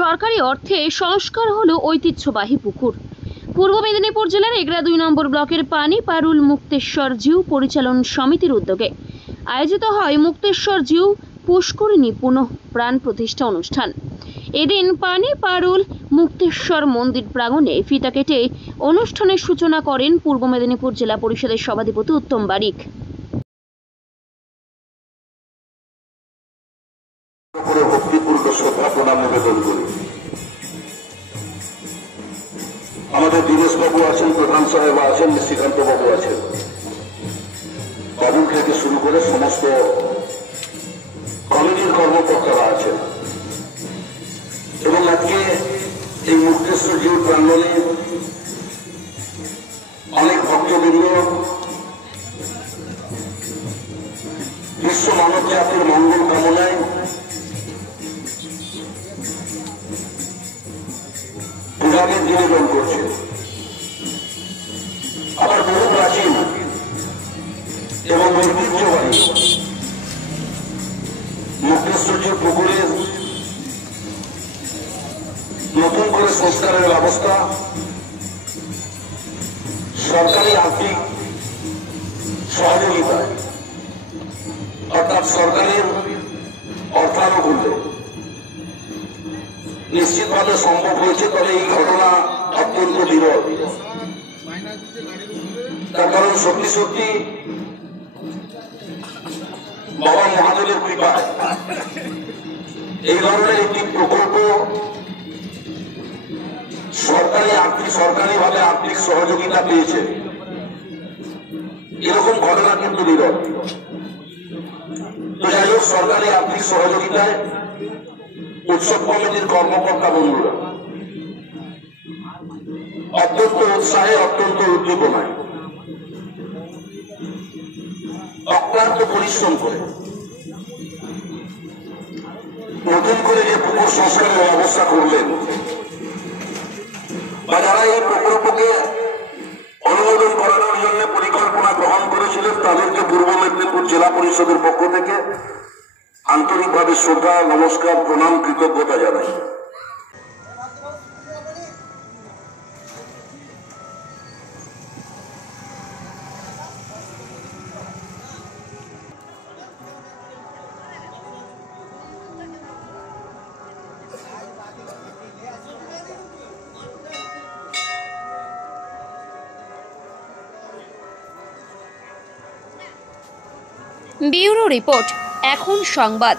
সরকারি অর্থে সংস্কার হলো ঐতিহ্যবাহী পুকুর। পূর্ব মেদিনীপুর জেলার এগরা 2 নম্বর ব্লকের পানি পারুল মুক্তেশ্বর জিউ পরিচালন সমিতির উদ্যোগে আয়োজিত হয় মুক্তেশ্বর জিউ পুষ্করিণী পুনঃ প্রাণ প্রতিষ্ঠা অনুষ্ঠান। এদিন পানি পারুল মুক্তেশ্বর মন্দির প্রাঙ্গণে ফিতা কেটে অনুষ্ঠানের সূচনা করেন পূর্ব মেদিনীপুর জেলা পরিষদের সভাধিপতি উত্তম বারিক। আমাদের দীনেশ বাবু আছেন, প্রধান সাহেব আছেন, নিশিকান্ত বাবু আছেন, বাবু থেকে শুরু করে সমস্ত কমিটির কর্মকর্তারা আছেন এবং আজকে এই মুক্তেশ্বর জিউ প্রাঙ্গণে অনেক ভক্তবৃন্দ বিশ্ব মানব জাতির মঙ্গল কামনায় পূজাকে নিবেদন করছে। আবার বহু প্রাচীন এবং ঐতিহ্যবাহী মুক্তেশ্বর জিউ পুকুরে নতুন করে সংস্কারের ব্যবস্থা সরকারি আর্থিক সহযোগিতায় অর্থাৎ সরকারের অর্থানুকূল্যে নিশ্চিতভাবে সম্ভব হয়েছে। তবে এই ঘটনা অত্যন্ত বিরল, তার কারণ সত্যি সত্যি বাবা মহাদেবের কৃপায় এই ধরনের একটি প্রকল্প সরকারিভাবে আর্থিক সহযোগিতা পেয়েছে, এরকম ঘটনা কিন্তু বিরল। তো যাই হোক, সরকারি আর্থিক সহযোগিতায় উৎসব কমিটির কর্মকর্তা বন্ধুরা অত্যন্ত উৎসাহে, অত্যন্ত উদ্দীপনায়, অক্লান্ত পরিশ্রম করে নতুন করে যে পুকুর সংস্কারের ব্যবস্থা করলেন বা যারা এই প্রকল্পকে অনুমোদন করানোর জন্য পরিকল্পনা গ্রহণ করেছিলেন তাদেরকে পূর্ব মেদিনীপুর জেলা পরিষদের পক্ষ থেকে আন্তরিকভাবে শ্রদ্ধা, নমস্কার, প্রণাম, কৃতজ্ঞতা জানাই। ব্যুরো রিপোর্ট, এখন সংবাদ।